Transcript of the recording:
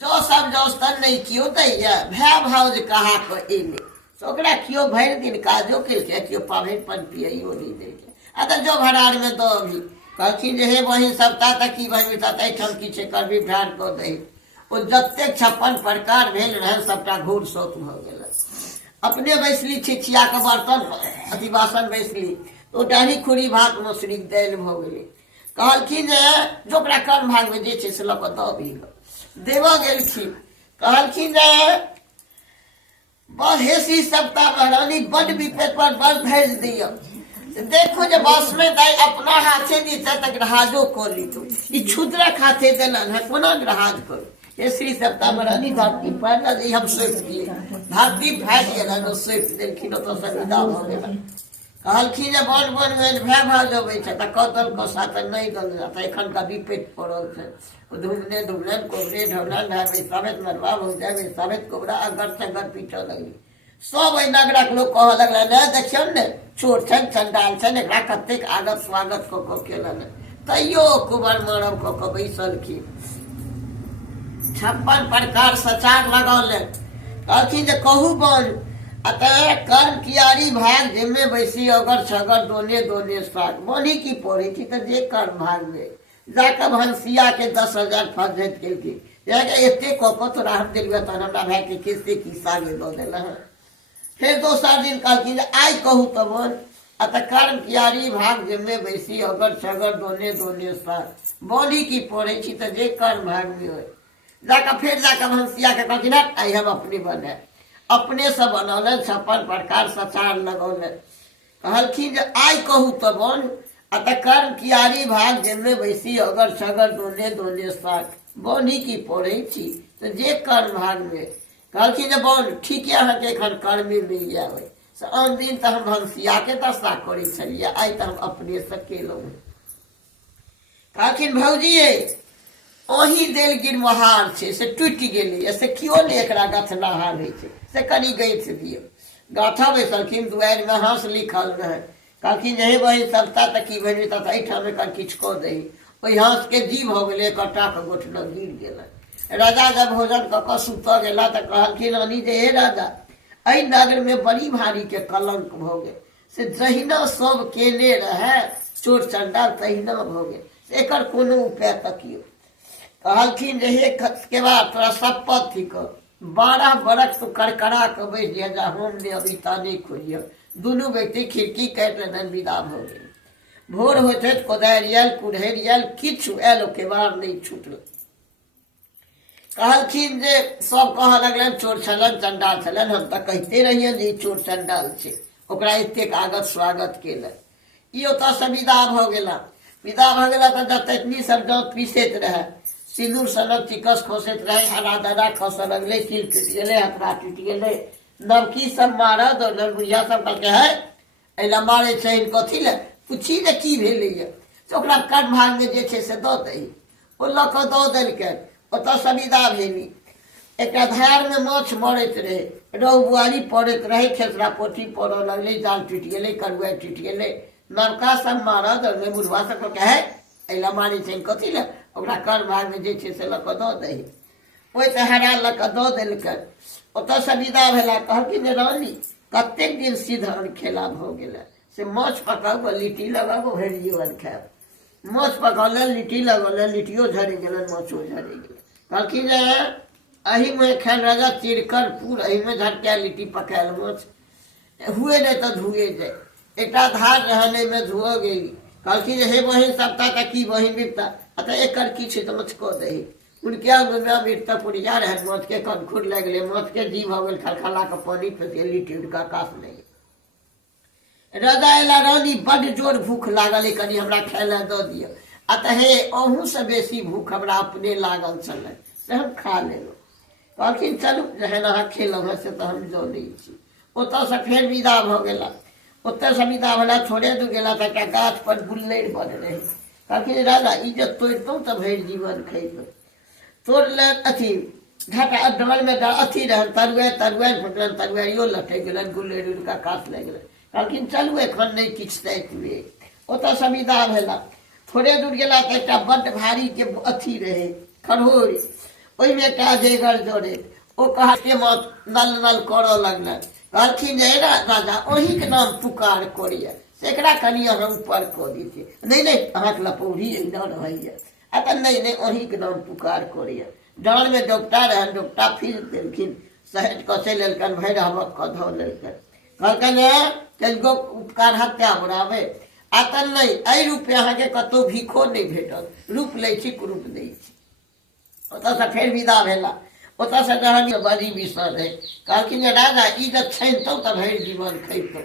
जो सब जोस्तन नहीं कियो दैया भै भाव कहा को एले तो ओकरा कियो भरि दिन काजो केलके कियो पाभरि पन पियो नहीं देलके आ तो जो भरार में दो अभी कहथिन जे हे बहिन सप्ताह तक की बहिन तक एहिठाम की छै करबी भ्रार कऽ दही ओ जतेक 56 प्रकार भेल रहै सबटा घूर सोत भऽ गेल। अपने बैसली छिछिया के बर्तन अथी बासन बैसली तो डाढ़ी खुरी भात मौसरी दालि भऽ गेलै। कहलखिन जे जो ओकरा कर्म भाग में जे छै से लऽ कऽ दऽ भी देवऽ गेलखिन। कहलखिन जे बस हेसी सप्ताह महारानी बड़ विपद पर बड़ भेज दियो देखो जे बस में दाई अपना हाथे दी तक ग्रहाजो कर ली तो ई क्षुद्रक हाथे देलन है कोना ग्रहाज करू हे श्री सप्ताह महारानी धरती पर हम सोच दिए धरती फाटि गेलन सोच देलखिन तो संविदा भऽ गेलन। कहलखिन जे बन बन में भै भाव जबै छै तऽ कतल कसा तऽ नहीं गल जाता एखन का विपद पड़ल छै धुमने धुमलन कोबरे ढोलन ढाबे समेत मरवा हो जाए समेत कोबरा अगर चगर पीटऽ लगली सब एहि नगरक लोग कह लगला ने देखियौ ने चोर छन चंडाल छन एकरा कतेक आगत स्वागत कऽ कऽ केलन तैयो कुबर मरब कऽ कऽ बैसलखिन। 56 प्रकार सचार लगौलन। कहलखिन जे कहू बन अतः कर्म कियारी भाग जिम्मे बैसी अगर छगर दोने दोने साग बनी की पड़े थी तो जे कर्म भाग में जाकर भंसिया के 10,000 फर्जत केलखिन एते कऽ तोरा हम दिलवे तहन हमरा भाई के किस्से की सागे दऽ देला है। फिर दोसर दिन कहलखिन आई कहू तो बोल अतः कर्म कियारी भाग जिम्मे बैसी अगर छगर दोने दोने साग बनी की पड़े थी तो जे कर्म भाग में हो जाकर फिर जाकर भंसिया के कहलखिन आई हम अपने बने अपने से बनौलन 56 प्रकार सचार लगौलन। कहलखिन जे आई कहू तो बोल अतः कर्म कियारी भाग जिम्मे बैसी अगर छगर दोने दोने साग बनी की पड़े छी तो जे कर्म भाग में कहलखिन जे बोल ठीक है अहाँके एखन कर्मे मिल जाए आन दिन तो हम भंसिया के दशा करे छलिए आई तो हम अपने से केलहुँ। कहलखिन भौजी ओही देल गिरमहार छै से टूटि गेलै से कियो ने एकरा गथनाहार होइ छै से कनी गैथ दियौ गाथा बैसलखिन दुआरि में हंस लिखल रहे। कहलखिन हे बहिन सप्ताह तक की भेल तऽ एहिठाम एकर किछु कऽ दही ओहि हंस के जीव हो गेलै कटा के गोठना गिर गेलै। राजा जब भोजन कऽ कऽ सुतऽ गेला तऽ कहलखिन रानी जे हे राजा एहि नगर में बड़ी भारी के कलंक भऽ गेल से जहिना सब केने रहे चोर चंडाल तहिना भऽ गेल एकर कोनो उपाय तकियो। कहलखिन जे हे के बाद तोरा शपथ थी 12 बरस तो करकरा के बैठ दिया जा हम ने अभी ताने खोलियो दुनू व्यक्ति खिड़की काटि लेने विदा भऽ गेल। भोर होते कोदारि आयल कुढ़ेर आयल किछु आयल के बार नहीं छूटल। कहलखिन जे सब कह लगलन चोर छलन चंडाल छलन हम तऽ कहते रहिए जे चोर चंडाल छै ओकरा एतेक आगत स्वागत केलन। ई ओतऽ से विदा भऽ गेला। विदा भऽ गेला तऽ जतनी सब जाँत पीसैत रहे सिंदूर सनक चिकस खोसैत रहे हरा दरा खसऽ लगलै तिल टूटि गेलै हथरा टूटि गेलै नवकी सब मारद और नरबुढ़िया सब कहलकै है एहिला मारै छै कथी ले पूछी जे की भेलैए से ओकरा कर्म भाग में जे छै से दऽ दही ओ लऽ कऽ दऽ देलकै। ओतऽ से विदा भेली। एकटा धार में माछ मरैत रहे रोहु बुआरी पड़ैत रहे खेसरा पोठी पड़ऽ लगलै जाल टूटि गेलै करुआ टूटि गेलै नवका सब मारद और बुढ़वा सब कहलकै है एहिला मारै छै कथी ले ओकरा कर्म भाग में जे छै से लऽ कऽ दऽ दही ओहि तऽ हरा लऽ कऽ दऽ देलकै। ओतऽ से विदा भेला। कहलखिन जे रानी कतेक दिन सिद्ध खेला भऽ गेलै से माछ पकाबू लिट्टी लगाबू भरि जीवन खायब माछ पकौलन लिट्टी लगौलन लिट्टियो झड़ि गेलन माछो झड़ि गेलन। कहलखिन जे एही में खायल राजा चिरकरपुर एही में झटका लिट्टी पकायल माछ हुए नहीं तो धुए जाए एकटा धार रहने में धुओ गेली। कहलखिन जे हे बहिन सप्ताह तक की बहिन बिरता अतः एकर की छै तऽ माछ कऽ दही उनके बिरता पुरिया रहे माछ के कनखुर लग गेलै माछ के जीव हो गेल खलखला के पानी फंस गेल लिट्टी उनका काश नहीं। राजा एला रानी बड़ जोर भूख लागल कनी हमरा खाय ले दऽ दियौ अतः हे अहूँ से बेसी भूख हमरा अपने लागल छलै से हम खा लेलहुँ। कहलखिन चलू जहन अहाँ खेलहुँ से तऽ हम जनै छी। ओतऽ से फेर विदा भऽ गेला। ओतऽ से विदा भेला थोड़े दूर गेला तऽ एकटा गाछ पर गुल्लैर बड़ रहे। कहलखिन राजा ई जे तोड़ितहुँ तऽ भरि जीवन खैतहुँ तोड़लन अथी घाटा डबल में अथी रहन तरुआरि फुटलन तरुआरियो लटकि गेलन गुल्लैर उनका काश लागि गेलन। कहलखिन चलू एखन नहीं किछु ताकि ओतऽ से विदा भेला। थोड़े दूर गेला तऽ एकटा बड्ड भारी के अथी रहे खरहोरि ओहिमे एकटा अजगर जोड़े ओ कहा के मत नल नल करऽ लगलन कहलखिन जे राजा ओही के नाम पुकार करिए सेकरा कनिया हम ऊपर कऽ दी नहीं नहीं अहाँके लपौरी डर रहैए आ तऽ नहीं ओही के नाम पुकार करिए डर में डोकटा रहन डोकटा फिर देलखिन सहेज कऽ से लेलकन भैरवक कऽ धऽ लेलकन कहलकन गो उपकार हत्या बुराबे आ तऽ नहीं एहि रूपे अहाँके कतहु भीखो नहीं भेटल रूप लै छी कुरूप दै छी ओतऽ फेर विदा भेला ओतऽ से जहन बड़ी विषय है कहलखिन राजा ई जब छनितौ तऽ भरि जीवन खैतौ